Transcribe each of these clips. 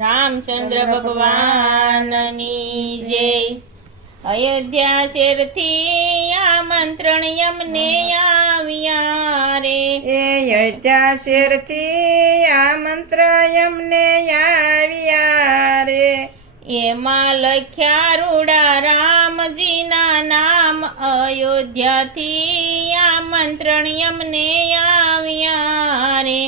રામચંદ્ર ભગવાનની જય। અયોધ્યા શેરથી આમંત્રણ યમને આવ્યા રે। અયોધ્યા શેરથી આમંત્રણ યમને આવ્યા રે। એમાં લખ્યા રૂડા રામજીના નામ, અયોધ્યાથી આમંત્રણ યમને આવ્યા રે।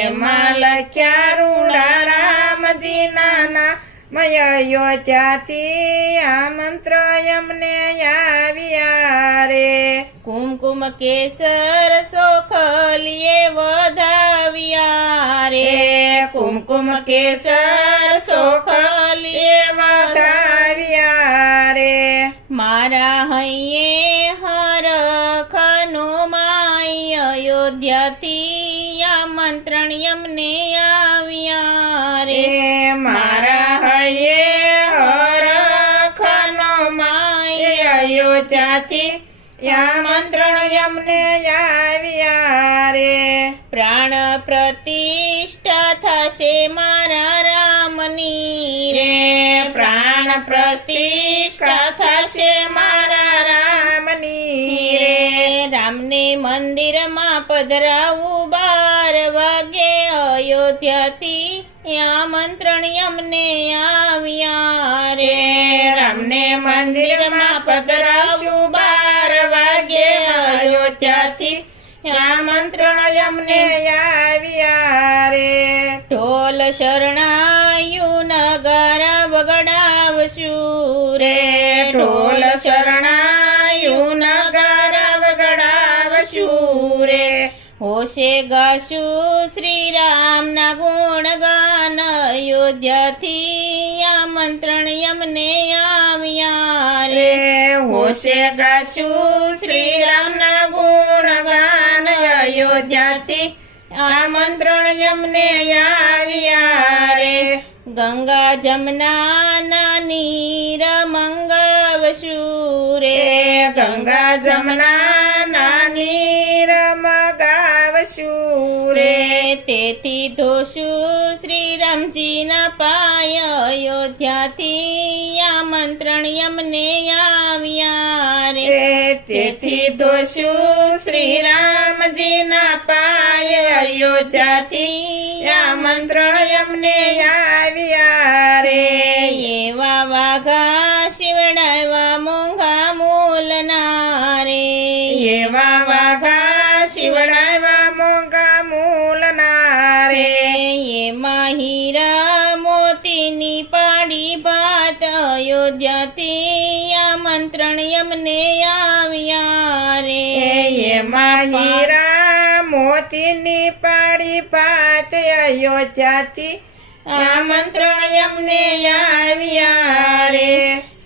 એમાં લખ્યા રૂડા રામજીના નામ, અયોધ્યાથી આમંત્રણ યમને આવ્યા રે। કુમકુમ કેસર સોખલીએ વધાવ્યા રે। કુમકુમ કેસર સોખલીએ વધાવ્યા રે। મારા હૈયે હરખનો માય, અયોધ્યાથી આમંત્રણ યમને આવ્યા રે। મારા હૈયે હરખનો માય, અયોધ્યાથી આમંત્રણ યમને આવ્યા રે। પ્રાણ પ્રતિષ્ઠા થશે મારા રામની રે। પ્રાણ પ્રતિષ્ઠા થશે મારા રામની રે। રામને મંદિરમાં પધરાવું 12 વાગે, અયોધ્યાથી આમંત્રણ યમને આવ્યા રે। રામને મંદિરમાં પધરાશું 12 વાગે, અયોધ્યાથી આમંત્રણ યમને આવ્યા રે। ઢોલ શરણાયું નગારા વગડાવશું રે। ઢોલ શરણાયું નગારા વગડાવશું રે। હોશે ગાશું શ્રી રામના ગુણગાન, અયોધ્યાથી આમંત્રણ યમને આવ્યા રે। હોશે ગાશું શ્રી રામના ગુણગાન, અયોધ્યાથી આમંત્રણ યમને આવ્યા રે। ગંગા જમના નીર મંગાવશું રે। ગંગા જમના નીર મગાવશું રે। તેથી ધોશું શ્રી રામજીના પાય, અયોધ્યાથી આમંત્રણ યમને આવ્યા રે। તેથી ધોશું શ્રી રામજીના પાય, અયોધ્યાથી આમંત્રણ યમને આવ્યા રે। એવા વાઘા શિવડાવ્યા મોંઘા મૂલના રે। એવા વાઘા શિવડાવ્યા મોંઘા મૂલના રે। એમાં હીરા મોતીની પાડી ભાત, અયોધ્યાથી આમંત્રણ યમને આવ્યા રે। એમાં હીરા મોતીની પાડી ભાત, અયોધ્યાથી આમંત્રણ યમને આવ્યા રે।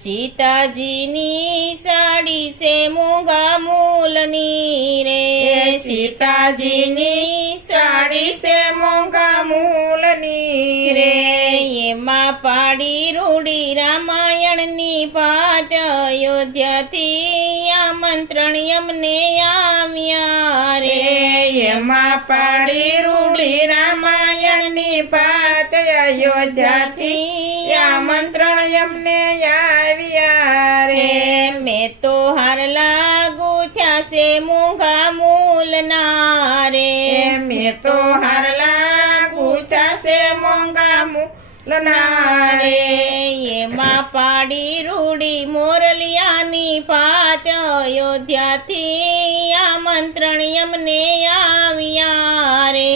સીતાજીની સાડી છે મોંઘા મૂલની રે। સીતાજીની સાડી છે મોંઘા મૂલની રે। એમાં પાડી રૂડી રામાયણની ભાત, અયોધ્યાથી આમંત્રણ યમને આવ્યા રે। એમાં પાડી રૂડી રામાયણની ભાત, અયોધ્યાથી આમંત્રણ યમને આવ્યા રે। મેં તો હારલા ગૂંથ્યા છે મોંઘા મૂલના રે। મેં તો હારલા ગૂંથ્યા છે મોંઘા મૂલના રે। એમાં પાડી રૂડી મોરલિયાની ભાત, અયોધ્યાથી આમંત્રણ યમને આવ્યા રે।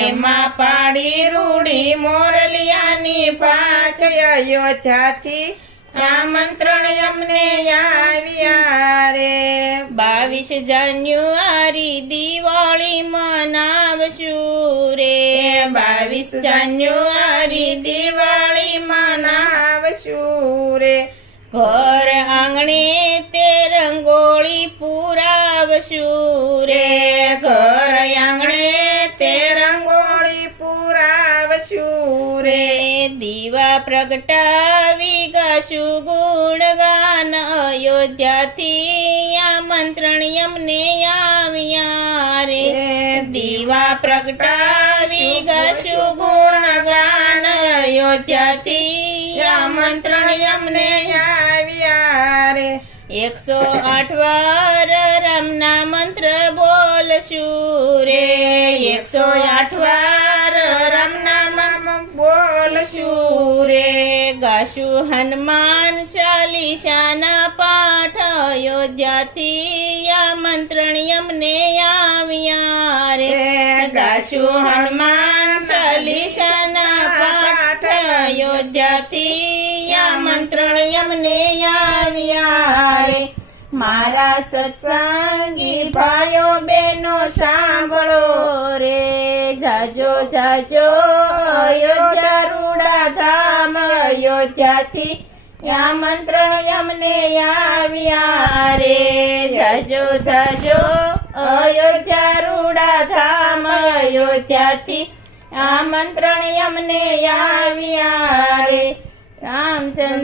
એમાં પાડી રૂડી મોરલિયાની ભાત, અયોધ્યાથી આમંત્રણ યમને આવ્યા રે। 22 જાન્યુઆરી દિવાળી મનાવશું રે। 22 જાન્યુઆરી દિવાળી મનાવશું રે। ઘર આંગણે તે રંગોળી પુરાવશું રે। ઘર આંગણે તે રંગોળી પુરાવશું રે। દીવા પ્રગટાવી ગાશું ગુણગાન, અયોધ્યાથી આમંત્રણ યમને આવ્યા રે। દીવા પ્રગટાવી ગાશું ગુણગાન, અયોધ્યાથી અયોધ્યાથી આમંત્રણ અમને આવ્યા રે 108 વાર રામના મંત્ર બોલશું રે 108 વાર રામના નામ બોલશું રે ગાશું હનુમાન ચાલીસાના પાઠ અયોધ્યાથી આમંત્રણ અમને આવ્યા રે ગાશું હનુમાન ચાલીસાના પાઠ અયોધ્યાથી આમંત્રણ અમને આવ્યા રે મારા સત્સંગી ભાઈઓ બહેનો સાંભળો રે જાજો જાજો અયોધ્યા રૂડા ધામ અયોધ્યાથી આમંત્રણ અમને આવ્યા રે જાજો જાજો અયોધ્યા રૂડા ધામ અયોધ્યાથી આમંત્રણ અમને આવ્યા રે રામચંદ્ર